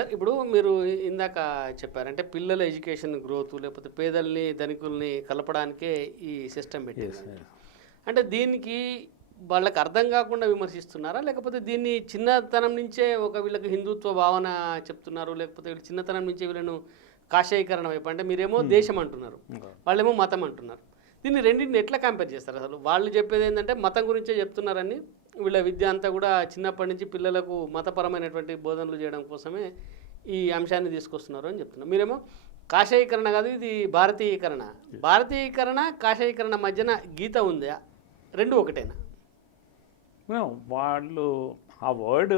Sir ఇప్పుడు మీరు ఇందాక చెప్పారంటే పిల్లల ఎడ్యుకేషన్ గ్రోత్ లేకపోతే పేదల్ని ధనికుల్ని కలపడానికే ఈ సిస్టమ్ పెట్టారు. అంటే దీనికి వాళ్ళకి అర్థం కాకుండా విమర్శిస్తున్నారా, లేకపోతే దీన్ని చిన్నతనం నుంచే వీళ్ళకి హిందుత్వ భావన చెప్తున్నారు, లేకపోతే వీళ్ళు చిన్నతనం నుంచే వీళ్ళను కాషాయీకరణ వైపు, అంటే మీరేమో దేశం అంటున్నారు, వాళ్ళేమో మతం అంటున్నారు. దీన్ని రెండింటిని ఎట్లా కంపేర్ చేస్తారు? అసలు వాళ్ళు చెప్పేది ఏంటంటే మతం గురించే చెప్తున్నారని, వీళ్ళ విద్య అంతా కూడా చిన్నప్పటి నుంచి పిల్లలకు మతపరమైనటువంటి బోధనలు చేయడం కోసమే ఈ అంశాన్ని తీసుకొస్తున్నారు అని చెప్తున్నారు. మీరేమో కాషాయీకరణ కాదు, ఇది భారతీయీకరణ. భారతీయీకరణ కాషాయీకరణ మధ్యన గీత ఉందా? రెండు ఒకటేనా? వాళ్ళు ఆ వర్డ్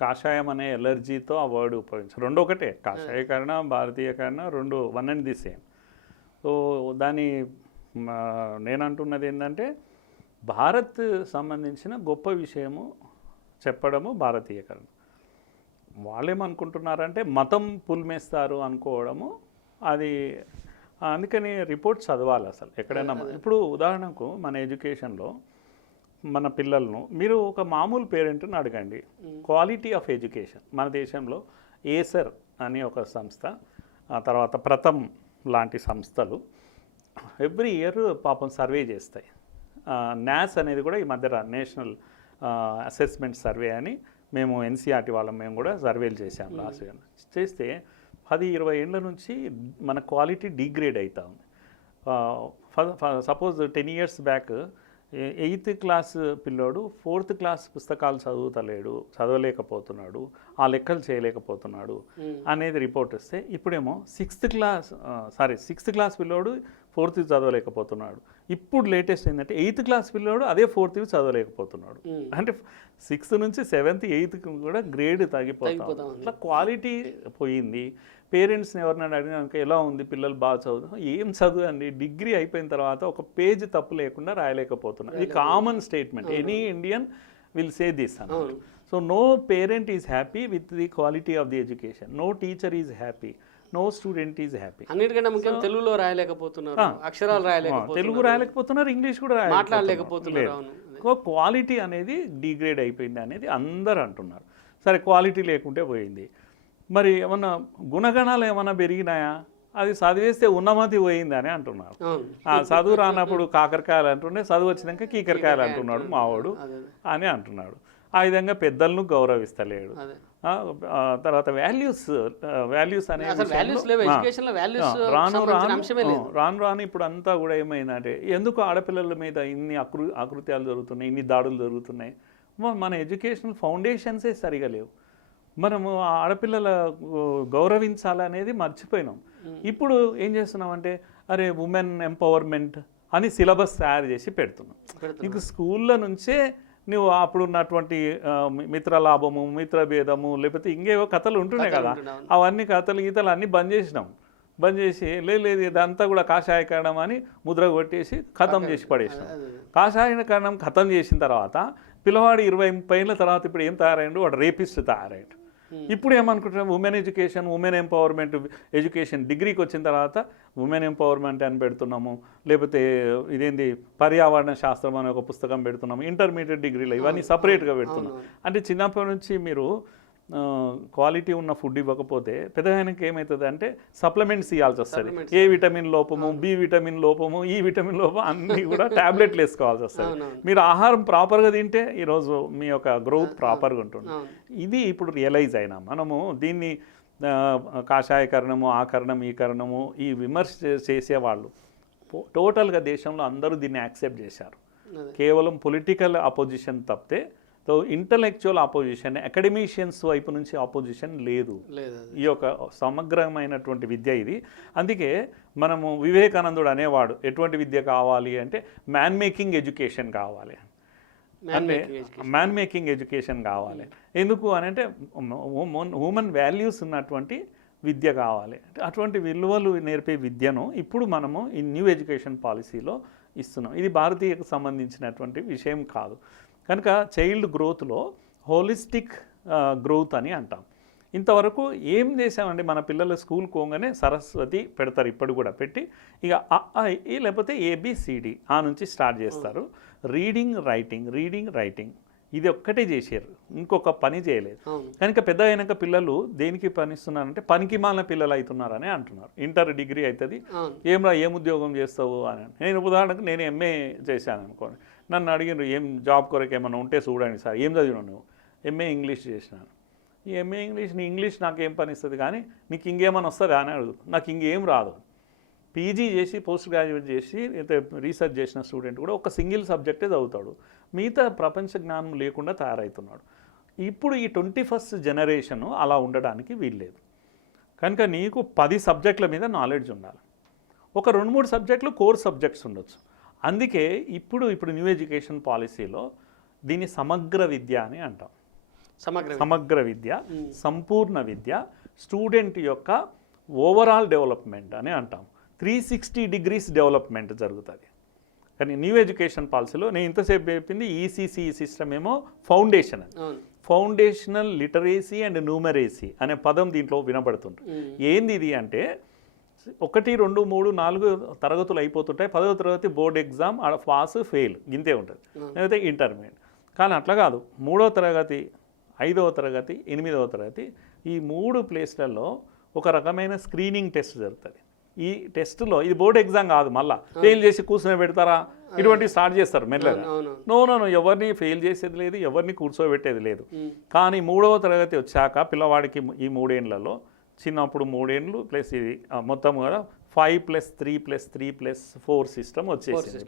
కాషాయం అనే ఎలర్జీతో ఆ వర్డ్ ఉపయోగించారు. రెండు ఒకటే, కాషాయీకరణ భారతీయకరణ రెండు one and the same. So దాని నేను అంటున్నది ఏంటంటే భారత్ సంబంధించిన గొప్ప విషయము చెప్పడము భారతీయకరణ. వాళ్ళేమనుకుంటున్నారంటే మతం పుల్మేస్తారు అనుకోవడము, అది అందుకని రిపోర్ట్స్ చదవాలి అసలు ఎక్కడైనా. ఇప్పుడు ఉదాహరణకు మన ఎడ్యుకేషన్లో మన పిల్లలను మీరు ఒక మామూలు పేరెంట్ని అడగండి, క్వాలిటీ ఆఫ్ ఎడ్యుకేషన్ మన దేశంలో ఏసర్ అనే ఒక సంస్థ, ఆ తర్వాత ప్రథమ్ లాంటి సంస్థలు ఎవ్రీ ఇయర్ పాపం సర్వే చేస్తాయి. నాస్ అనేది కూడా ఈ మధ్య నేషనల్ అసెస్మెంట్ సర్వే అని మేము ఎన్సీఆర్టీ వాళ్ళం మేము కూడా సర్వేలు చేసాం లాస్ట్ ఇయర్. చేస్తే 10-20 ఏళ్ళ నుంచి మన క్వాలిటీ డిగ్రేడ్ అవుతా ఉంది. Suppose 10 years back 8th class పిల్లోడు 4th క్లాస్ పుస్తకాలు చదవలేకపోతున్నాడు, ఆ లెక్కలు చేయలేకపోతున్నాడు అనేది రిపోర్ట్ వస్తే, ఇప్పుడేమో 6th క్లాస్ పిల్లోడు 4th చదవలేకపోతున్నాడు. ఇప్పుడు లేటెస్ట్ ఏంటంటే 8th క్లాస్ పిల్లోడు అదే 4th చదవలేకపోతున్నాడు. అంటే 6th నుంచి 7th 8th కూడా గ్రేడ్ తగ్గిపోతాం. అట్లా క్వాలిటీ పోయింది. పేరెంట్స్ని ఎవరినైనా అడిగినాక ఎలా ఉంది పిల్లలు బాగా చదువు, ఏం చదువు అండి, డిగ్రీ అయిపోయిన తర్వాత ఒక పేజ్ తప్పు లేకుండా రాయలేకపోతున్నారు. ఇది common statement, any Indian will say this అన్నమాట. So no parent is happy with the quality of the education, no teacher is happy, no student is happy. అన్నిటికంటే ముఖ్యం తెలుగులో రాయలేకపోతున్నారు, అక్షరాలు రాయలేకపోతున్నారు, తెలుగు రాయలేకపోతున్నారు, ఇంగ్లీష్ కూడా మాట్లాడలేకపోతున్నారు. క్వాలిటీ అనేది డిగ్రేడ్ అయిపోయింది అనేది అందరూ అంటున్నారు. సరే, క్వాలిటీ లేకుంటే పోయింది, మరి ఏమన్నా గుణగణాలు ఏమన్నా పెరిగినాయా? అది చదివేస్తే ఉన్నమతి పోయింది అని అంటున్నారు. చదువు రానప్పుడు కాకరకాయలు అంటుండే, చదువు వచ్చినాక కీకరకాయలు అంటున్నాడు మావాడు అని అంటున్నాడు. ఆ విధంగా పెద్దలను గౌరవిస్తలేడు. తర్వాత వాల్యూస్ అనేది రాను ఇప్పుడు అంతా కూడా ఏమైందంటే, ఎందుకు ఆడపిల్లల మీద ఇన్ని అకృత్యాలు జరుగుతున్నాయి, ఇన్ని దాడులు జరుగుతున్నాయి? మన ఎడ్యుకేషనల్ ఫౌండేషన్సే సరిగా లేవు. మనము ఆడపిల్లల గౌరవించాలనేది మర్చిపోయినాం. ఇప్పుడు ఏం చేస్తున్నామంటే, అరే ఉమెన్ ఎంపవర్మెంట్ అని సిలబస్ తయారు చేసి పెడుతున్నాం. ఇంక స్కూళ్ళ నుంచే నువ్వు అప్పుడు ఉన్నటువంటి మిత్రలాభము, మిత్రభేదము, లేకపోతే ఇంకేవో కథలు ఉంటున్నాయి కదా, అవన్నీ గీతలు అన్నీ బంద్ చేసినాం. బంద్ చేసి లేదు ఇదంతా కూడా కాషాయకరణం అని ముద్ర కొట్టేసి ఖతం చేసి పడేసినాం. కాషాయకరణం ఖతం చేసిన తర్వాత పిల్లవాడు 20-30 ఏళ్ళ తర్వాత ఇప్పుడు ఏం తయారైండు? వాడు రేపిస్ట్ తయారైండు. ఇప్పుడు ఏమనుకుంటున్నాం, women education, women empowerment education, డిగ్రీకి వచ్చిన తర్వాత ఉమెన్ ఎంపవర్మెంట్ అని పెడుతున్నాము, లేకపోతే ఇదేంది పర్యావరణ శాస్త్రం అనే ఒక పుస్తకం పెడుతున్నాము, ఇంటర్మీడియట్ డిగ్రీలో ఇవన్నీ సపరేట్గా పెడుతున్నాం. అంటే చిన్నప్పటి నుంచి మీరు క్వాలిటీ ఉన్న ఫుడ్ ఇవ్వకపోతే పెద్దగానికి ఏమవుతుంది అంటే సప్లిమెంట్స్ ఇవ్వాల్సి వస్తుంది. ఏ విటమిన్ లోపము, బి విటమిన్ లోపము, ఈ విటమిన్ లోపం అన్నీ కూడా ట్యాబ్లెట్లు వేసుకోవాల్సి వస్తుంది. మీరు ఆహారం ప్రాపర్గా తింటే ఈరోజు మీ యొక్క గ్రోత్ ప్రాపర్గా ఉంటుంది. ఇది ఇప్పుడు రియలైజ్ అయినా మనము దీన్ని కాషాయకరణము, ఆ కరణం, ఈ కరణము, ఈ విమర్శ చేసేవాళ్ళు టోటల్గా దేశంలో అందరూ దీన్ని యాక్సెప్ట్ చేశారు. కేవలం పొలిటికల్ అపోజిషన్ తప్పితే ఇంటలెక్చువల్ ఆపోజిషన్, అకాడమిషియన్స్ వైపు నుంచి ఆపోజిషన్ లేదు. ఈ యొక్క సమగ్రమైనటువంటి విద్య ఇది. అందుకే మనము వివేకానందుడు అనేవాడు, ఎటువంటి విద్య కావాలి అంటే మ్యాన్ మేకింగ్ ఎడ్యుకేషన్ కావాలి, అంటే మ్యాన్ మేకింగ్ ఎడ్యుకేషన్ కావాలి. ఎందుకు అని అంటే హ్యూమన్ వాల్యూస్ ఉన్నటువంటి విద్య కావాలి. అటువంటి విలువలు నేర్పే విద్యను ఇప్పుడు మనము ఈ న్యూ ఎడ్యుకేషన్ పాలసీలో ఇస్తున్నాం. ఇది భారతీయకు సంబంధించినటువంటి విషయం కాదు. కనుక చైల్డ్ గ్రోత్లో హోలిస్టిక్ గ్రోత్ అని అంటాం. ఇంతవరకు ఏం చేసామండి, మన పిల్లల స్కూల్ పోగానే సరస్వతి పెడతారు, ఇప్పుడు కూడా పెట్టి ఇక లేకపోతే ABCD ఆ నుంచి స్టార్ట్ చేస్తారు. రీడింగ్ రైటింగ్ ఇది ఒక్కటే చేశారు, ఇంకొక పని చేయలేదు. కనుక పెద్ద అయినాక పిల్లలు దేనికి పనిస్తున్నారంటే పనికి మాలిన పిల్లలు అవుతున్నారని అంటున్నారు. ఇంటర్ డిగ్రీ అవుతుంది, ఏం ఉద్యోగం చేస్తావు అని. నేను ఉదాహరణకు నేను ఎంఏ చేశాను అనుకోండి, నన్ను అడిగినారు ఏం జాబ్ కొరకు ఏమైనా ఉంటే చూడండి సార్. ఏం చదివినావు నువ్వు? ఎంఏ ఇంగ్లీష్ చేసినాను. ఈ ఎంఏ ఇంగ్లీష్, నీ ఇంగ్లీష్ నాకేం పని ఇస్తుంది కానీ నీకు ఇంకేమైనా వస్తుందా అని అడుగుతుంది. నాకు ఇంకేం రాదు. పీజీ చేసి పోస్ట్ గ్రాడ్యుయేట్ చేసి రీసెర్చ్ చేసిన స్టూడెంట్ కూడా ఒక సింగిల్ సబ్జెక్టే చదువుతాడు, మిగతా ప్రపంచ జ్ఞానం లేకుండా తయారవుతున్నాడు. ఇప్పుడు ఈ 21st జనరేషను అలా ఉండడానికి వీల్లేదు. కనుక నీకు 10 సబ్జెక్టుల మీద నాలెడ్జ్ ఉండాలి, ఒక 2-3 సబ్జెక్టులు కోర్ సబ్జెక్ట్స్ ఉండొచ్చు. అందుకే ఇప్పుడు న్యూ ఎడ్యుకేషన్ పాలసీలో దీన్ని సమగ్ర విద్య అని అంటాం. సమగ్ర విద్య, సంపూర్ణ విద్య, స్టూడెంట్ యొక్క ఓవరాల్ డెవలప్మెంట్ అని అంటాం. 360 degrees డెవలప్మెంట్ జరుగుతుంది. కానీ న్యూ ఎడ్యుకేషన్ పాలసీలో నేను ఇంతసేపు చెప్పింది ఈసీసీ సిస్టమ్ ఏమో ఫౌండేషన్ అని. ఫౌండేషనల్ లిటరేసీ అండ్ న్యూమరేసీ అనే పదం దీంట్లో వినబడుతుంది. ఏంది ఇది అంటే 1, 2, 3, 4 తరగతులు అయిపోతుంటాయి. 10వ తరగతి బోర్డ్ ఎగ్జామ్, పాస్ ఫెయిల్ ఇంతే ఉంటుంది, లేకపోతే ఇంటర్మీడియట్. కానీ అట్లా కాదు, 3వ తరగతి, 5వ తరగతి, 8వ తరగతి ఈ 3 ప్లేస్లలో ఒక రకమైన స్క్రీనింగ్ టెస్ట్ జరుగుతుంది. ఈ టెస్ట్లో ఇది బోర్డు ఎగ్జామ్ కాదు, మళ్ళీ ఫెయిల్ చేసి కూర్చొని పెడతారా, ఇటువంటివి స్టార్ట్ చేస్తారు మెల్లగా. నో ఎవరిని ఫెయిల్ చేసేది లేదు, ఎవరిని కూర్చోబెట్టేది లేదు. కానీ 3వ తరగతి వచ్చాక పిల్లవాడికి ఈ 3 ఏళ్లలో, చిన్నప్పుడు 3 ఏళ్ళు ప్లస్ ఇది మొత్తం కూడా 5+3+3+4 సిస్టమ్ వచ్చేసింది.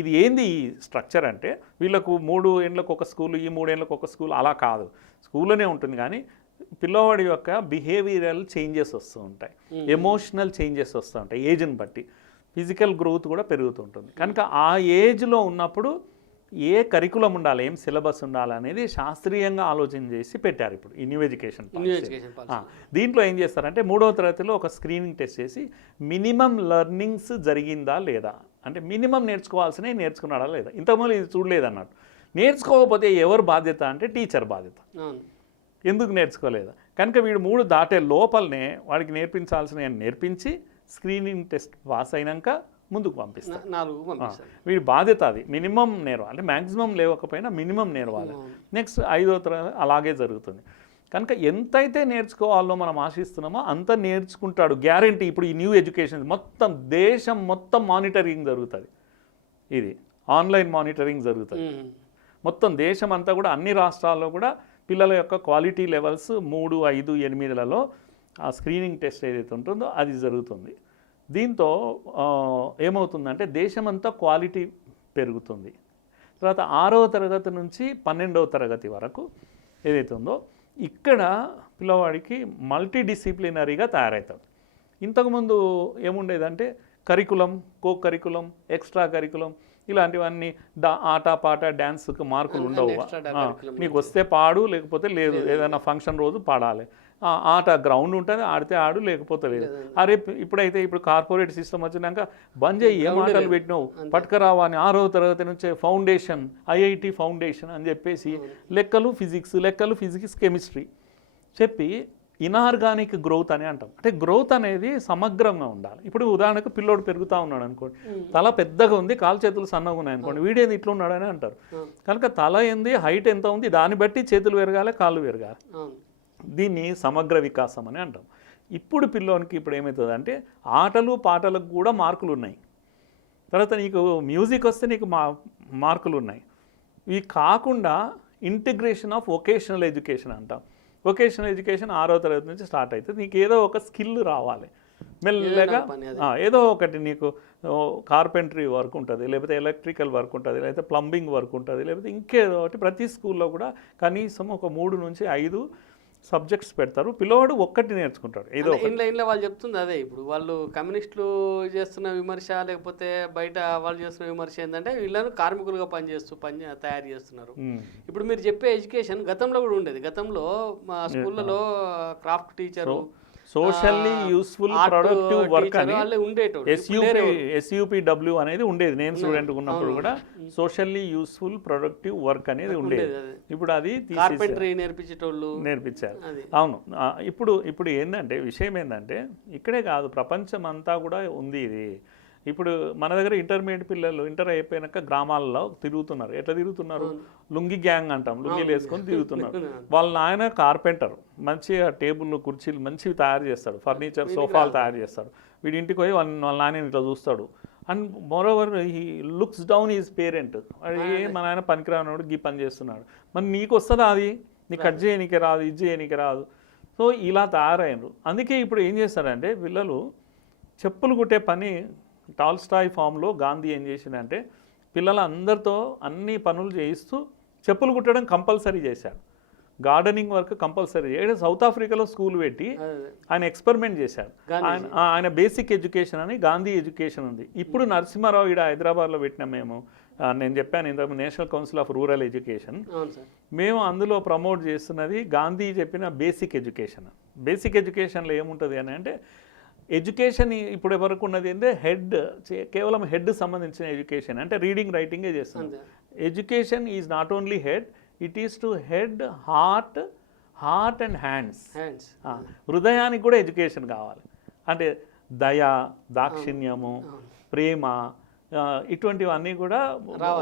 ఇది ఏంది ఈ స్ట్రక్చర్ అంటే వీళ్ళకు 3 ఏళ్ళకు ఒక స్కూల్, ఈ 3 ఏళ్ళకు ఒక స్కూల్ అలా కాదు, స్కూల్లోనే ఉంటుంది. కానీ పిల్లవాడి యొక్క బిహేవియరల్ చేంజెస్ వస్తూ ఉంటాయి, ఎమోషనల్ చేంజెస్ వస్తూ ఉంటాయి, ఏజ్ని బట్టి ఫిజికల్ గ్రోత్ కూడా పెరుగుతుంటుంది. కనుక ఆ ఏజ్లో ఉన్నప్పుడు ఏ కరికులం ఉండాలి, ఏం సిలబస్ ఉండాలి అనేది శాస్త్రీయంగా ఆలోచన చేసి పెట్టారు ఇప్పుడు ఈ న్యూ ఎడ్యుకేషన్ పాలసీ. దీంట్లో ఏం చేస్తారంటే 3వ తరగతిలో ఒక స్క్రీనింగ్ టెస్ట్ చేసి మినిమం లెర్నింగ్స్ జరిగిందా లేదా, అంటే మినిమం నేర్చుకోవాల్సినవి నేర్చుకున్నాడా లేదా. ఇంతకుముందు ఇది చూడలేదన్నట్టు. నేర్చుకోకపోతే ఎవరు బాధ్యత అంటే టీచర్ బాధ్యత. ఎందుకు నేర్చుకోలేదా, కనుక వీడు 3 దాటే లోపలనే వాడికి నేర్పించాల్సినవి నేర్పించి స్క్రీనింగ్ టెస్ట్ పాస్ అయినాక ముందుకు పంపిస్తారు. వీడి బాధ్యత అది, మినిమం నేర్వాలి, అంటే మ్యాక్సిమం లేవకపోయినా మినిమం నేర్వాలి. నెక్స్ట్ 5వ తరగతి అలాగే జరుగుతుంది. కనుక ఎంతైతే నేర్చుకోవాలో మనం ఆశిస్తున్నామో అంత నేర్చుకుంటాడు, గ్యారంటీ. ఇప్పుడు ఈ న్యూ ఎడ్యుకేషన్ మొత్తం దేశం మొత్తం మానిటరింగ్ జరుగుతుంది, ఇది ఆన్లైన్ మానిటరింగ్ జరుగుతుంది. మొత్తం దేశం అంతా కూడా అన్ని రాష్ట్రాల్లో కూడా పిల్లల యొక్క క్వాలిటీ లెవెల్స్ 3, 5, 8లలో ఆ స్క్రీనింగ్ టెస్ట్ ఏదైతే ఉంటుందో అది జరుగుతుంది. దీంతో ఏమవుతుందంటే దేశమంతా క్వాలిటీ పెరుగుతుంది. తర్వాత 6వ తరగతి నుంచి 12వ తరగతి వరకు ఏదైతే ఉందో ఇక్కడ పిల్లవాడికి మల్టీ డిసిప్లినరీగా తయారవుతాడు. ఇంతకుముందు ఏముండేదంటే కరికులం, కో కరికులం, ఎక్స్ట్రా కరికులం ఇలాంటివన్నీ ఆట పాట డ్యాన్స్కి మార్కులు ఉండవు. నీకు వస్తే పాడు, లేకపోతే లేదు. ఏదైనా ఫంక్షన్ రోజు పాడాలి. ఆట గ్రౌండ్ ఉంటుంది, ఆడితే ఆడు, లేకపోతే లేదు. అరే ఇప్పుడు కార్పొరేట్ సిస్టమ్ వచ్చినాక బంద్ చేయి, ఏం ఆటలు పెట్టినావు, పట్టుకరావా అని 6వ తరగతి నుంచే ఫౌండేషన్, ఐఐటి ఫౌండేషన్ అని చెప్పేసి లెక్కలు ఫిజిక్స్ కెమిస్ట్రీ చెప్పి ఇనార్గానిక్ గ్రోత్ అని అంటాం. అంటే గ్రోత్ అనేది సమగ్రంగా ఉండాలి. ఇప్పుడు ఉదాహరణకు పిల్లోడు పెరుగుతూ ఉన్నాడు అనుకోండి, తల పెద్దగా ఉంది, కాలు చేతులు సన్నగా ఉన్నాయి అనుకోండి, వీడేది ఇట్లా ఉన్నాడని అంటారు. కనుక తల ఏంది, హైట్ ఎంత ఉంది, దాన్ని బట్టి చేతులు పెరగాలి, కాళ్ళు పెరగాలి. దీన్ని సమగ్ర వికాసం అని అంటాం. ఇప్పుడు పిల్లోనికి ఇప్పుడు ఏమవుతుంది అంటే ఆటలు పాటలకు కూడా మార్కులు ఉన్నాయి. తర్వాత నీకు మ్యూజిక్ వస్తే నీకు మార్కులు ఉన్నాయి. ఇవి కాకుండా ఇంటిగ్రేషన్ ఆఫ్ వొకేషనల్ ఎడ్యుకేషన్ అంటాం. వొకేషనల్ ఎడ్యుకేషన్ 6వ తరగతి నుంచి స్టార్ట్ అవుతుంది. నీకు ఏదో ఒక స్కిల్ రావాలి, మెల్లగా ఏదో ఒకటి. నీకు కార్పెంటరీ వర్క్ ఉంటుంది, లేకపోతే ఎలక్ట్రికల్ వర్క్ ఉంటుంది, లేకపోతే ప్లంబింగ్ వర్క్ ఉంటుంది, లేకపోతే ఇంకేదో ఒకటి. ప్రతి స్కూల్లో కూడా కనీసం ఒక 3 నుంచి 5 సబ్జెక్ట్స్ పెడతారు. పిల్లవాడు ఒక్కటి నేర్చుకుంటాడు. ఏదో ఇంట్లో వాళ్ళు చెప్తుంది అదే. ఇప్పుడు వాళ్ళు కమ్యూనిస్టులు చేస్తున్న విమర్శ, లేకపోతే బయట వాళ్ళు చేస్తున్న విమర్శ ఏంటంటే వీళ్ళను కార్మికులుగా తయారు చేస్తున్నారు. ఇప్పుడు మీరు చెప్పే ఎడ్యుకేషన్ గతంలో కూడా ఉండేది. గతంలో మా స్కూళ్ళలో craft teacher, socially useful productive work అని SUPW అనేది ఉండేది. నేను స్టూడెంట్ ఉన్నప్పుడు కూడా సోషల్లీ యూస్ఫుల్ ప్రొడక్టివ్ వర్క్ అనేది ఉండేది. ఇప్పుడు అది కార్పెంటరీ నేర్పించారు. అవును. ఇప్పుడు ఏంటంటే విషయం ఏంటంటే ఇక్కడే కాదు, ప్రపంచం అంతా కూడా ఉంది ఇది. ఇప్పుడు మన దగ్గర ఇంటర్మీడియట్ పిల్లలు ఇంటర్ అయిపోయాక గ్రామాల్లో తిరుగుతున్నారు. ఎట్లా తిరుగుతున్నారు? లుంగి గ్యాంగ్ అంటాం, లుంగీలు వేసుకొని తిరుగుతున్నారు. వాళ్ళ నాయన కార్పెంటర్, మంచిగా టేబుల్ కుర్చీలు మంచివి తయారు చేస్తాడు, ఫర్నిచర్ సోఫాలు తయారు చేస్తాడు. వీడి ఇంటికి పోయి వాళ్ళ నాయన ఇట్లా చూస్తాడు. And moreover he looks down is parent. మా నాయన పనికిరానోడు గీ పని చేస్తున్నాడు, మరి నీకు వస్తుందా అది? నీకు కట్ చేయనీకి రాదు, ఇది చేయనీకి రాదు. సో ఇలా తయారైనరు. అందుకే ఇప్పుడు ఏం చేస్తారంటే పిల్లలు చెప్పులు కుట్టే పని టాల్స్టాయ్ ఫామ్లో గాంధీ ఏం చేసిందంటే పిల్లలందరితో అన్ని పనులు చేయిస్తూ చెప్పులు కుట్టడం కంపల్సరీ చేశాడు. గార్డెనింగ్ వర్క్ కంపల్సరీ చేయడం. సౌత్ ఆఫ్రికాలో స్కూల్ పెట్టి ఆయన ఎక్స్పెరిమెంట్ చేశాడు. ఆయన బేసిక్ ఎడ్యుకేషన్ అని గాంధీ ఎడ్యుకేషన్ ఉంది. ఇప్పుడు నరసింహారావు ఇక్కడ హైదరాబాద్లో పెట్టినాం మేము. నేను చెప్పాను ఇంతకు national council of rural education. మేము అందులో ప్రమోట్ చేస్తున్నది గాంధీ చెప్పిన బేసిక్ ఎడ్యుకేషన్. బేసిక్ ఎడ్యుకేషన్లో ఏముంటుంది అని అంటే ఎడ్యుకేషన్ ఇప్పుడు వరకు ఉన్నది అంటే కేవలం హెడ్ సంబంధించిన ఎడ్యుకేషన్, అంటే రీడింగ్ రైటింగే చేస్తుంది. Education is not only head, it is to head heart and hands. హృదయానికి కూడా ఎడ్యుకేషన్ కావాలి. అంటే దయ, దాక్షిణ్యము, ప్రేమ, ఇటువంటివన్నీ కూడా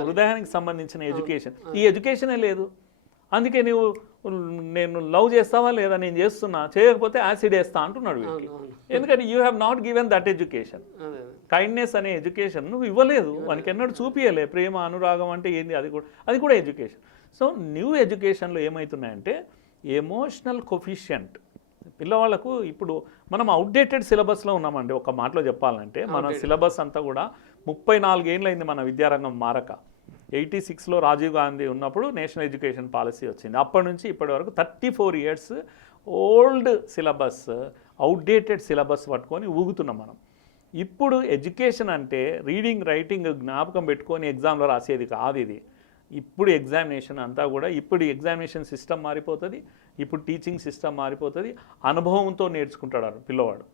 హృదయానికి సంబంధించిన ఎడ్యుకేషన్. ఈ ఎడ్యుకేషనే లేదు. అందుకే నువ్వు నేను లవ్ చేస్తావా లేదా, నేను చేస్తున్నా, చేయకపోతే యాసిడ్ వేస్తా అంటున్నాడు వీడికి. ఎందుకంటే you have not given that education. Kindness అనే ఎడ్యుకేషన్ నువ్వు ఇవ్వలేదు, వానికి ఎన్నడూ చూపించలే. ప్రేమ, అనురాగం అంటే ఏంది, అది కూడా ఎడ్యుకేషన్. సో న్యూ ఎడ్యుకేషన్లో ఏమవుతున్నాయంటే ఎమోషనల్ కొఫిషియంట్ పిల్లవాళ్ళకు. ఇప్పుడు మనం అవుట్డేటెడ్ సిలబస్లో ఉన్నామండి. ఒక మాటలో చెప్పాలంటే మన సిలబస్ అంతా కూడా 34 ఏళ్ళైంది మన విద్యారంగం మారక. 86లో రాజీవ్ గాంధీ ఉన్నప్పుడు నేషనల్ ఎడ్యుకేషన్ పాలసీ వచ్చింది. అప్పటి నుంచి ఇప్పటి వరకు 34 years old syllabus, outdated syllabus పట్టుకొని ఊగుతున్నాం మనం. ఇప్పుడు ఎడ్యుకేషన్ అంటే రీడింగ్ రైటింగ్ జ్ఞాపకం పెట్టుకొని ఎగ్జామ్లో రాసేది కాదు ఇది. ఇప్పుడు ఎగ్జామినేషన్ అంతా కూడా, ఇప్పుడు ఎగ్జామినేషన్ సిస్టమ్ మారిపోతుంది, ఇప్పుడు టీచింగ్ సిస్టమ్ మారిపోతుంది. అనుభవంతో నేర్చుకుంటాడు పిల్లవాడు.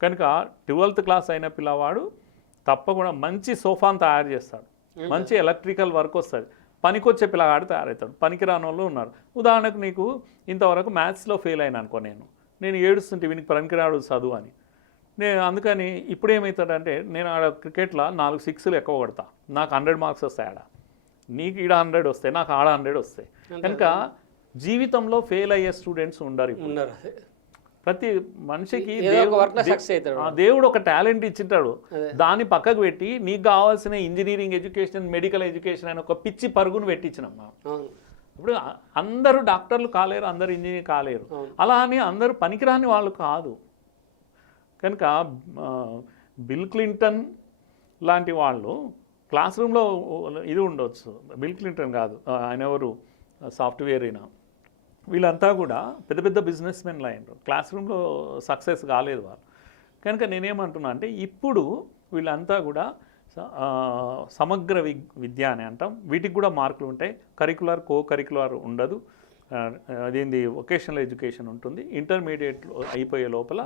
కనుక 12th క్లాస్ అయిన పిల్లవాడు తప్పకుండా మంచి సోఫాను తయారు చేస్తాడు, మంచి ఎలక్ట్రికల్ వర్క్ వస్తుంది, పనికొచ్చే పిల్లగాడు తయారవుతాడు. పనికిరాని వాళ్ళు ఉన్నారు. ఉదాహరణకు నీకు ఇంతవరకు మ్యాథ్స్లో ఫెయిల్ అయినా అనుకో, నేను ఏడుస్తుంటే వీనికి పనికిరాడు చదువు అని. అందుకని ఇప్పుడు ఏమవుతాడంటే నేను ఆడ క్రికెట్లో 4 సిక్స్లు ఎక్కువ కొడతా, నాకు 100 మార్క్స్ వస్తాయి. ఆడ నీకు ఈడ 100 వస్తాయి, నాకు ఆడ 100 వస్తాయి. కనుక జీవితంలో ఫెయిల్ అయ్యే స్టూడెంట్స్ ఉండరు. ప్రతి మనిషికి దేవుడు ఒక టాలెంట్ ఇచ్చింటాడు, దాన్ని పక్కకు పెట్టి నీకు కావాల్సిన ఇంజనీరింగ్ ఎడ్యుకేషన్, మెడికల్ ఎడ్యుకేషన్ అని ఒక పిచ్చి పరుగును పెట్టించినమ్మా. ఇప్పుడు అందరూ డాక్టర్లు కాలేరు, అందరూ ఇంజనీర్ కాలేరు. అలా అని అందరూ పనికిరాని వాళ్ళు కాదు. కనుక బిల్ క్లింటన్ లాంటి వాళ్ళు క్లాస్ రూమ్లో ఇది ఉండవచ్చు. బిల్ క్లింటన్ కాదు, ఆయన ఎవరు, సాఫ్ట్వేర్ అయినా, వీళ్ళంతా కూడా పెద్ద పెద్ద బిజినెస్ మెన్లు అయినారు. క్లాస్ రూమ్లో సక్సెస్ కాలేదు వాళ్ళు. కనుక నేనేమంటున్నా అంటే ఇప్పుడు వీళ్ళంతా కూడా సమగ్ర విద్య అని అంటాం. వీటికి కూడా మార్కులు ఉంటాయి. కరికులర్, కో కరికులర్ ఉండదు. అదేంది వొకేషనల్ ఎడ్యుకేషన్ ఉంటుంది. ఇంటర్మీడియట్ అయిపోయే లోపల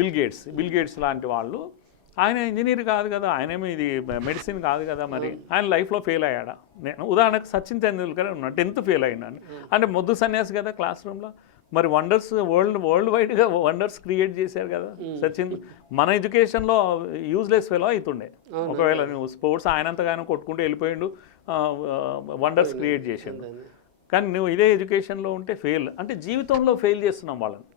బిల్ గేట్స్ లాంటి వాళ్ళు, ఆయన ఇంజనీర్ కాదు కదా, ఆయనేమో ఇది మెడిసిన్ కాదు కదా, మరి ఆయన లైఫ్లో ఫెయిల్ అయ్యాడా? నేను ఉదాహరణకు సచిన్ తెందూల్కర్ ఉన్నాడు, 10th ఫెయిల్ అయినాను అంటే మొద్దు సన్యాసి కదా క్లాస్ రూమ్లో. మరి వండర్స్ వరల్డ్ వైడ్గా వండర్స్ క్రియేట్ చేశారు కదా సచిన్. మన ఎడ్యుకేషన్లో యూజ్లెస్ ఫెలో అవుతుండే. ఒకవేళ నువ్వు స్పోర్ట్స్ ఆయనంతగానో కొట్టుకుంటూ వెళ్ళిపోయిండు, వండర్స్ క్రియేట్ చేసిండు. కానీ నువ్వు ఇదే ఎడ్యుకేషన్లో ఉంటే ఫెయిల్ అంటే జీవితంలో ఫెయిల్ చేస్తున్నాం వాళ్ళని.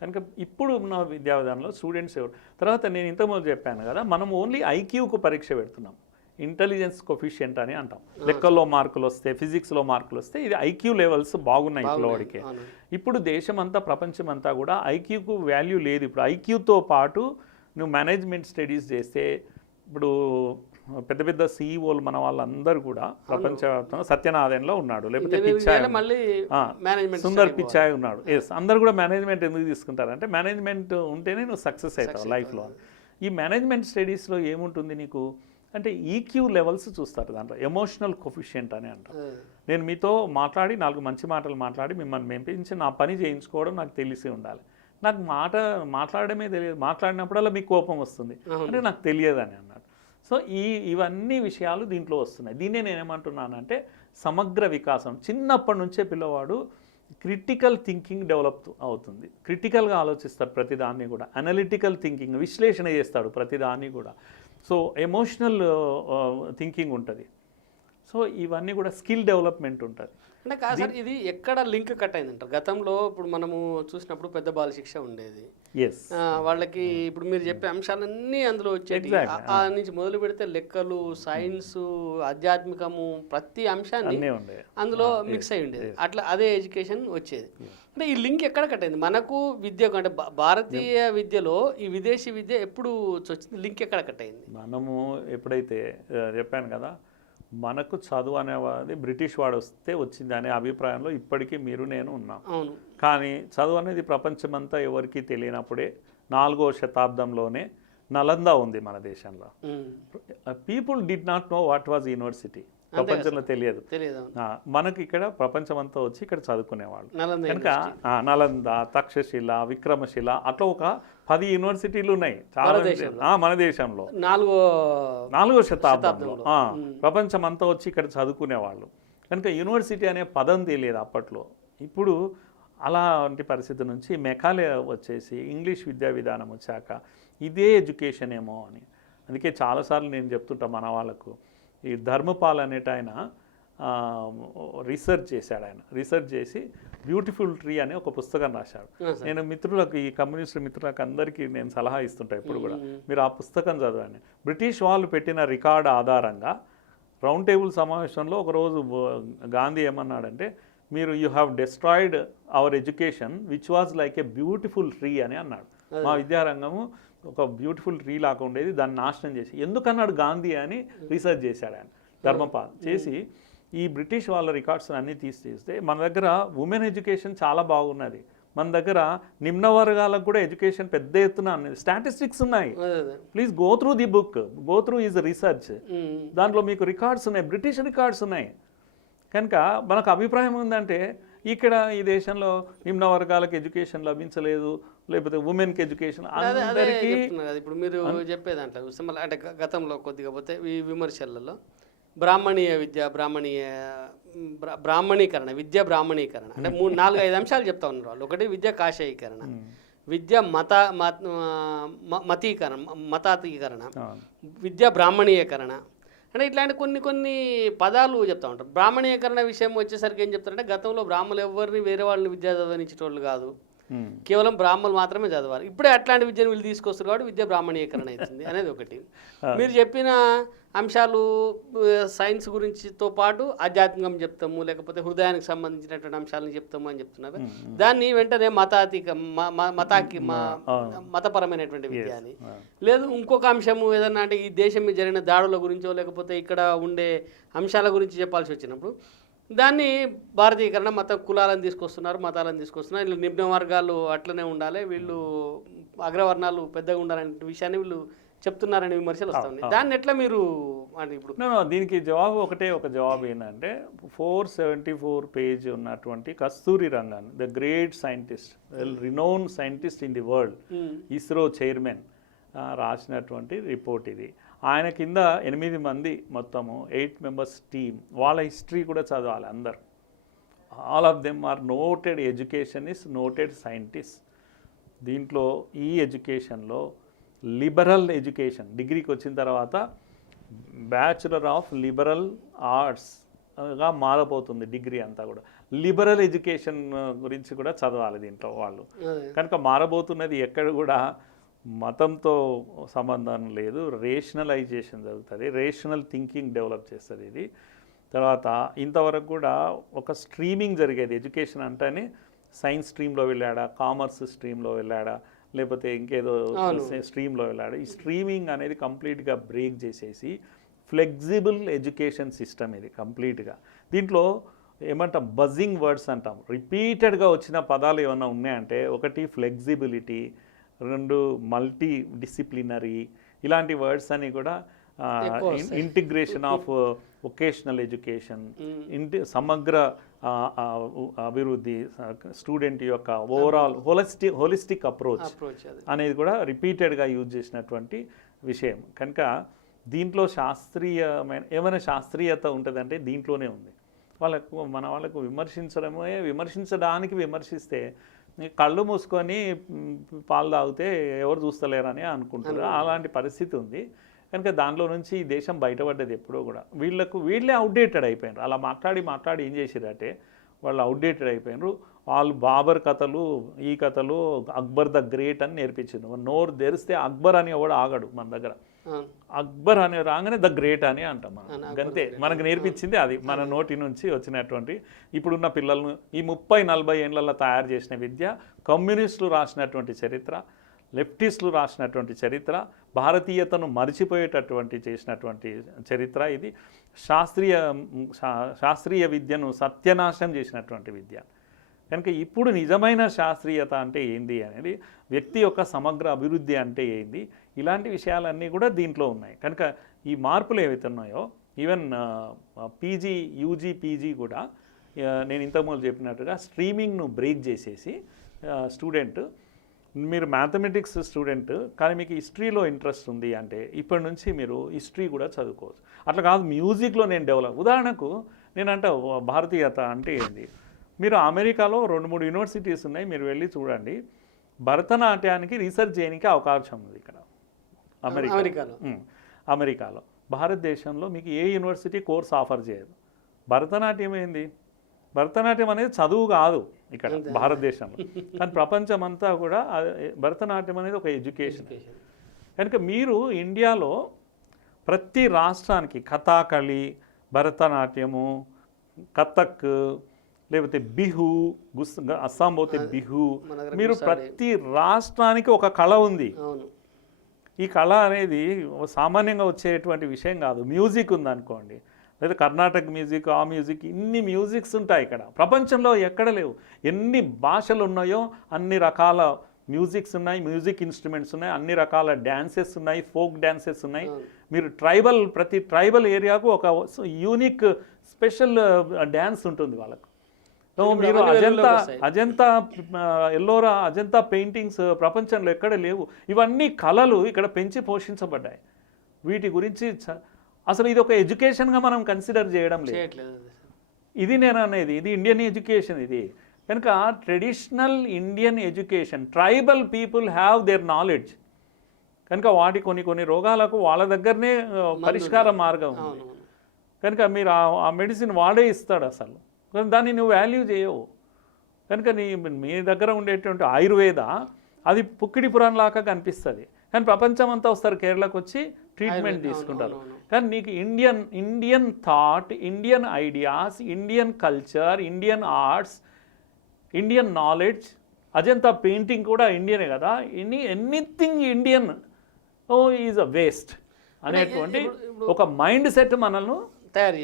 కనుక ఇప్పుడు ఉన్న విద్యా విధానంలో స్టూడెంట్స్ ఎవరు. తర్వాత నేను ఇంతకుముందు చెప్పాను కదా, మనం ఓన్లీ ఐక్యూకు పరీక్ష పెడుతున్నాం, ఇంటెలిజెన్స్ కొఫిషియంట్ అని అంటాం. లెక్కల్లో మార్కులు వస్తే, ఫిజిక్స్లో మార్కులు వస్తే, ఇది ఐక్యూ లెవెల్స్ బాగున్నాయి పిల్లవాడికి. ఇప్పుడు దేశం అంతా, ప్రపంచం అంతా కూడా ఐక్యూకు వాల్యూ లేదు. ఇప్పుడు ఐక్యూతో పాటు నువ్వు మేనేజ్మెంట్ స్టడీస్ చేస్తే, ఇప్పుడు పెద్ద పెద్ద సీఈఓలు మన వాళ్ళందరూ కూడా ప్రపంచవ్యాప్తంగా, సత్యనారాయణలో ఉన్నాడు, లేకపోతే సుందర్ పిచాయ్ ఉన్నాడు. ఎస్, అందరు కూడా మేనేజ్మెంట్ ఎందుకు తీసుకుంటారంటే మేనేజ్మెంట్ ఉంటేనే నువ్వు సక్సెస్ అవుతావు లైఫ్లో. ఈ మేనేజ్మెంట్ స్టడీస్లో ఏముంటుంది నీకు అంటే ఈక్యూ లెవెల్స్ చూస్తారు. దాంట్లో ఎమోషనల్ కొఫిషియంట్ అని అంటారు. నేను మీతో మాట్లాడి 4 మంచి మాటలు మాట్లాడి మిమ్మల్ని మెప్పించి నా పని చేయించుకోవడం నాకు తెలిసి ఉండాలి. నాకు మాట్లాడమే తెలియదు, మాట్లాడినప్పుడల్లా మీకు కోపం వస్తుంది అంటే నాకు తెలియదని అన్నాడు. సో ఇవన్నీ విషయాలు దీంట్లో వస్తున్నాయి. దీన్నే నేనేమంటున్నానంటే సమగ్ర వికాసం. చిన్నప్పటి నుంచే పిల్లవాడు క్రిటికల్ థింకింగ్ డెవలప్ అవుతుంది. క్రిటికల్గా ఆలోచిస్తాడు ప్రతిదాన్ని కూడా, అనలిటికల్ థింకింగ్, విశ్లేషణ చేస్తాడు ప్రతిదాన్ని కూడా. సో ఎమోషనల్ థింకింగ్ ఉంటుంది. సో ఇవన్నీ కూడా స్కిల్ డెవలప్మెంట్ ఉంటుంది. అంటే కాదు సార్, ఇది ఎక్కడ లింక్ కట్ అయిందంటారు? గతంలో ఇప్పుడు మనము చూసినప్పుడు పెద్ద బాల శిక్ష ఉండేది. ఎస్, వాళ్ళకి ఇప్పుడు మీరు చెప్పే అంశాలన్నీ అందులో వచ్చేది. ఆ నుంచి మొదలు పెడితే లెక్కలు, సైన్స్, ఆధ్యాత్మికము, ప్రతి అంశాన్ని అందులో మిక్స్ అయి ఉండేది. అట్లా అదే ఎడ్యుకేషన్ వచ్చేది. అంటే ఈ లింక్ ఎక్కడ కట్ అయింది? మనకు విద్యకు అంటే భారతీయ విద్యలో ఈ విదేశీ విద్య ఎప్పుడు వచ్చింది? లింక్ ఎక్కడ కట్ అయింది? మనము ఎప్పుడైతే చెప్పాను కదా, మనకు చదువు అనేవాది బ్రిటిష్ వాడు వస్తే వచ్చింది అనే అభిప్రాయంలో ఇప్పటికీ మీరు నేను ఉన్నాం. కానీ చదువు అనేది ప్రపంచమంతా ఎవరికి తెలియనప్పుడే 4వ శతాబ్దంలోనే నలంద ఉంది మన దేశంలో. People did not know what was university, ప్రపంచంలో తెలియదు. మనకి ఇక్కడ ప్రపంచం అంతా వచ్చి ఇక్కడ చదువుకునేవాళ్ళు కనుక నలంద, తక్షశిల, విక్రమశిల అట్లా ఒక 10 యూనివర్సిటీలు ఉన్నాయి చాలా మన దేశంలో 4వ శతాబ్దంలో. ప్రపంచం అంతా వచ్చి ఇక్కడ చదువుకునేవాళ్ళు కనుక యూనివర్సిటీ అనే పదం తెలియదు అప్పట్లో. ఇప్పుడు అలాంటి పరిస్థితి నుంచి మెకాలే వచ్చేసి ఇంగ్లీష్ విద్యా విధానం వచ్చాక ఇదే ఎడ్యుకేషన్ ఏమో అని. అందుకే చాలాసార్లు నేను చెప్తుంటా మన వాళ్ళకు, ఈ ధర్మపాల్ అనేట ఆయన రీసెర్చ్ చేశాడు. ఆయన రీసెర్చ్ చేసి బ్యూటిఫుల్ ట్రీ అనే ఒక పుస్తకం రాశాడు. నేను మిత్రులకు, ఈ కమ్యూనిస్ట్ మిత్రులకు అందరికీ నేను సలహా ఇస్తుంటా ఎప్పుడు కూడా, మీరు ఆ పుస్తకం చదవండి. బ్రిటిష్ వాళ్ళు పెట్టిన రికార్డు ఆధారంగా రౌండ్ టేబుల్ సమావేశంలో ఒకరోజు గాంధీ ఏమన్నాడంటే, మీరు you have destroyed our education which was like a beautiful tree అని అన్నాడు. మా విద్యారంగము ఒక బ్యూటిఫుల్ ట్రీ లాగా ఉండేది, దాన్ని నాశనం చేసి. ఎందుకన్నాడు గాంధీ అని రీసెర్చ్ చేశాడు ఆయన, ధర్మపాల్ చేసి. ఈ బ్రిటిష్ వాళ్ళ రికార్డ్స్ అన్నీ తీస్తే మన దగ్గర ఉమెన్ ఎడ్యుకేషన్ చాలా బాగున్నది. మన దగ్గర నిమ్న వర్గాలకు కూడా ఎడ్యుకేషన్ పెద్ద ఎత్తున స్టాటిస్టిక్స్ ఉన్నాయి. Please go through the book, go through is research. దాంట్లో మీకు రికార్డ్స్ ఉన్నాయి, బ్రిటిష్ రికార్డ్స్ ఉన్నాయి. కనుక మనకు అభిప్రాయం ఉందంటే ఇక్కడ ఈ దేశంలో నిమ్న వర్గాలకు ఎడ్యుకేషన్ లభించలేదు, లేకపోతే ఉమెన్కి ఎడ్యుకేషన్ అందరికీ. ఇప్పుడు మీరు చెప్పేదంటే అంటే గతంలో కొద్దిగా పోతే ఈ విమర్శలలో బ్రాహ్మణీయ విద్య, బ్రాహ్మణీకరణ, విద్య బ్రాహ్మణీకరణ అంటే 4-5 అంశాలు చెప్తా ఉన్నారు వాళ్ళు. ఒకటి విద్య కాషాయీకరణ, విద్య మతాతీకరణ, విద్య బ్రాహ్మణీయకరణ. అంటే ఇట్లాంటి కొన్ని పదాలు చెప్తా ఉంటారు. బ్రాహ్మణీకరణ విషయం వచ్చేసరికి ఏం చెప్తారంటే, గతంలో బ్రాహ్మణులు ఎవరిని వేరే వాళ్ళని విద్య చదవనిచ్చేటోళ్ళు కాదు, కేవలం బ్రాహ్మణులు మాత్రమే చదవాలి. ఇప్పుడే అట్లాంటి విద్యను వీళ్ళు తీసుకొస్తారు కాబట్టి విద్య బ్రాహ్మణీకరణ అవుతుంది అనేది ఒకటి. మీరు చెప్పిన అంశాలు సైన్స్ గురించితో పాటు ఆధ్యాత్మికం చెప్తాము, లేకపోతే హృదయానికి సంబంధించినటువంటి అంశాలను చెప్తాము అని చెప్తున్నారు. దాన్ని వెంటనే మతపరమైనటువంటి విద్య అని లేదు. ఇంకొక అంశము ఏదన్నా అంటే ఈ దేశం మీద జరిగిన దాడుల గురించో లేకపోతే ఇక్కడ ఉండే అంశాల గురించి చెప్పాల్సి వచ్చినప్పుడు దాన్ని భారతీయకరణ, కులాలను తీసుకొస్తున్నారు, మతాలను తీసుకొస్తున్నారు. వీళ్ళు నిమ్న వర్గాలు అట్లనే ఉండాలి, వీళ్ళు అగ్రవర్ణాలు పెద్దగా ఉండాలనే విషయాన్ని వీళ్ళు చెప్తున్నారనే విమర్శలు వస్తుంది. దాన్ని ఎట్లా మీరు అంటే ఇప్పుడు దీనికి జవాబు ఒక జవాబు ఏంటంటే, 474 పేజ్ ఉన్నటువంటి Kasturi Rangan, the great scientist, renowned scientist in the world, ISRO chairman రాసినటువంటి రిపోర్ట్ ఇది. ఆయన కింద 8 మంది మొత్తము 8 మెంబర్స్ టీమ్, వాళ్ళ హిస్టరీ కూడా చదవాలి అందరు. All of them are noted educationist, noted scientist. దీంట్లో ఈ ఎడ్యుకేషన్లో లిబరల్ ఎడ్యుకేషన్, డిగ్రీకి వచ్చిన తర్వాత బ్యాచులర్ ఆఫ్ లిబరల్ ఆర్ట్స్గా మారబోతుంది డిగ్రీ అంతా కూడా. లిబరల్ ఎడ్యుకేషన్ గురించి కూడా చదవాలి దీంట్లో వాళ్ళు. కనుక మారబోతున్నది ఎక్కడ కూడా మతంతో సంబంధం లేదు, రేషనలైజేషన్ జరుగుతుంది, రేషనల్ థింకింగ్ డెవలప్ చేస్తుంది ఇది. తర్వాత ఇంతవరకు కూడా ఒక స్ట్రీమింగ్ జరిగేది. ఎడ్యుకేషన్ అంటేనే సైన్స్ స్ట్రీమ్లో వెళ్ళాడా, కామర్స్ స్ట్రీమ్లో వెళ్ళాడా, లేకపోతే ఇంకేదో స్ట్రీమ్లో వెళ్ళాడు. ఈ స్ట్రీమింగ్ అనేది కంప్లీట్గా బ్రేక్ చేసేసి ఫ్లెక్సిబుల్ ఎడ్యుకేషన్ సిస్టమ్ ఇది కంప్లీట్గా. దీంట్లో ఏమంటాం, బజ్జింగ్ వర్డ్స్ అంటాం, రిపీటెడ్గా వచ్చిన పదాలు ఏమన్నా ఉన్నాయంటే, ఒకటి ఫ్లెక్సిబిలిటీ, 2 మల్టీ డిసిప్లినరీ, ఇలాంటి వర్డ్స్ అన్ని కూడా ఇంటిగ్రేషన్ ఆఫ్ వొకేషనల్ ఎడ్యుకేషన్, సమగ్ర అభివృద్ధి, స్టూడెంట్ యొక్క ఓవరాల్ హోలిస్టిక్ అప్రోచ్ అనేది కూడా రిపీటెడ్గా యూజ్ చేసినటువంటి విషయం. కనుక దీంట్లో ఏమైనా శాస్త్రీయత ఉంటుందంటే దీంట్లోనే ఉంది. వాళ్ళకు విమర్శించడానికి విమర్శిస్తే కళ్ళు మూసుకొని పాలు తాగితే ఎవరు చూస్తలేరని అనుకుంటారు. అలాంటి పరిస్థితి ఉంది. కనుక దానిలో నుంచి ఈ దేశం బయటపడ్డది ఎప్పుడో కూడా. వీళ్ళే అవుట్డేటెడ్ అయిపోయినారు. అలా మాట్లాడి ఏం చేసిరంటే వాళ్ళు అవుట్డేటెడ్ అయిపోయినారు. వాళ్ళు బాబర్ కథలు, ఈ కథలు, అక్బర్ ద గ్రేట్ అని నేర్పించింది. నోరు తెరిస్తే అక్బర్ అని ఎవడు ఆగడు మన దగ్గర. అక్బర్ అని రాగానే ద గ్రేట్ అని అంటాం మనం. అంతే మనకు నేర్పించింది అది, మన నోటి నుంచి వచ్చినటువంటి. ఇప్పుడున్న పిల్లలను ఈ 30-40 ఏళ్ళల్లో తయారు చేసిన విద్య, కమ్యూనిస్టులు రాసినటువంటి చరిత్ర, లెఫ్టిస్టులు రాసినటువంటి చరిత్ర, భారతీయతను మరిచిపోయేటటువంటి చేసినటువంటి చరిత్ర ఇది. శాస్త్రీయ విద్యను సత్యనాశనం చేసినటువంటి విద్య. కనుక ఇప్పుడు నిజమైన శాస్త్రీయత అంటే ఏంది అనేది, వ్యక్తి యొక్క సమగ్ర అభివృద్ధి అంటే ఏంది, ఇలాంటి విషయాలన్నీ కూడా దీంట్లో ఉన్నాయి. కనుక ఈ మార్పులు ఏవైతే ఉన్నాయో, ఈవెన్ యూజీ పీజీ కూడా నేను ఇంతకుముందు చెప్పినట్టుగా స్ట్రీమింగ్ను బ్రేక్ చేసేసి స్టూడెంట్, మీరు మ్యాథమెటిక్స్ స్టూడెంట్ కానీ మీకు హిస్టరీలో ఇంట్రెస్ట్ ఉంది అంటే ఇప్పటి నుంచి మీరు హిస్టరీ కూడా చదువుకోవచ్చు. అట్లా కాదు మ్యూజిక్లో నేను డెవలప్. ఉదాహరణకు నేనంట భారతీయత అంటే ఏంది, మీరు అమెరికాలో 2-3 యూనివర్సిటీస్ ఉన్నాయి, మీరు వెళ్ళి చూడండి. భరతనాట్యానికి రీసెర్చ్ చేయడానికి అవకాశం ఉంది ఇక్కడ అమెరికాలో. భారతదేశంలో మీకు ఏ యూనివర్సిటీ కోర్స్ ఆఫర్ చేయదు. భరతనాట్యం ఏంది, భరతనాట్యం అనేది చదువు కాదు ఇక్కడ భారతదేశంలో, కానీ ప్రపంచమంతా కూడా భరతనాట్యం అనేది ఒక ఎడ్యుకేషన్. కనుక మీరు ఇండియాలో ప్రతి రాష్ట్రానికి కథాకళి, భరతనాట్యము, కథక్, లేకపోతే బిహు, అస్సాం పోతే బిహు, మీరు ప్రతి రాష్ట్రానికి ఒక కళ ఉంది. ఈ కళ అనేది సామాన్యంగా వచ్చేటువంటి విషయం కాదు. మ్యూజిక్ ఉందనుకోండి, లేదా కర్ణాటక మ్యూజిక్, ఆ మ్యూజిక్, ఇన్ని మ్యూజిక్స్ ఉంటాయి ఇక్కడ. ప్రపంచంలో ఎక్కడ లేవు. ఎన్ని భాషలు ఉన్నాయో అన్ని రకాల మ్యూజిక్స్ ఉన్నాయి, మ్యూజిక్ ఇన్స్ట్రుమెంట్స్ ఉన్నాయి, అన్ని రకాల డ్యాన్సెస్ ఉన్నాయి, ఫోక్ డ్యాన్సెస్ ఉన్నాయి. మీరు ప్రతి ట్రైబల్ ఏరియాకు ఒక యూనిక్ స్పెషల్ డ్యాన్స్ ఉంటుంది వాళ్ళకు. మీరు అజంతా ఎల్లోరా అజంతా పెయింటింగ్స్ ప్రపంచంలో ఎక్కడ లేవు. ఇవన్నీ కళలు ఇక్కడ పెంచి పోషించబడ్డాయి. వీటి గురించి అసలు ఇది ఒక ఎడ్యుకేషన్గా మనం కన్సిడర్ చేయడం లేదు. ఇది నేను అనేది, ఇది ఇండియన్ ఎడ్యుకేషన్ ఇది. కనుక traditional Indian education, tribal people have their knowledge. కనుక వాటి కొన్ని రోగాలకు వాళ్ళ దగ్గరనే పరిష్కార మార్గం ఉంది. కనుక మీరు ఆ మెడిసిన్ వాడే ఇస్తాడు అసలు, దాన్ని నువ్వు వాల్యూ చేయవు. కనుక మీ దగ్గర ఉండేటువంటి ఆయుర్వేద అది పుక్కిడి పురాణలాగా కనిపిస్తుంది, కానీ ప్రపంచం అంతా వస్తారు కేరళకు వచ్చి ట్రీట్మెంట్ తీసుకుంటారు. కానీ నీకు Indian thought, Indian ideas, Indian culture, Indian arts, Indian knowledge, Ajanta painting కూడా ఇండియనే కదా, anything Indian is a waste అనేటువంటి ఒక మైండ్ సెట్ మనల్ని తయారు